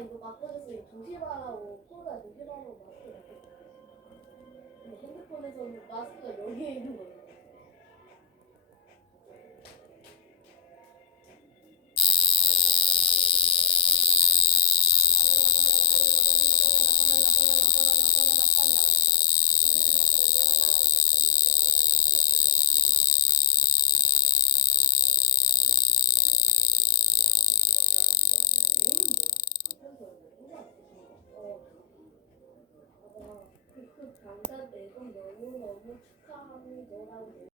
이거 바꿔줬으니 조심하라고 코로나 조심하라고 마스크 벗고. 근데 핸드폰에서는 마스크가 여기에 있는 거예요.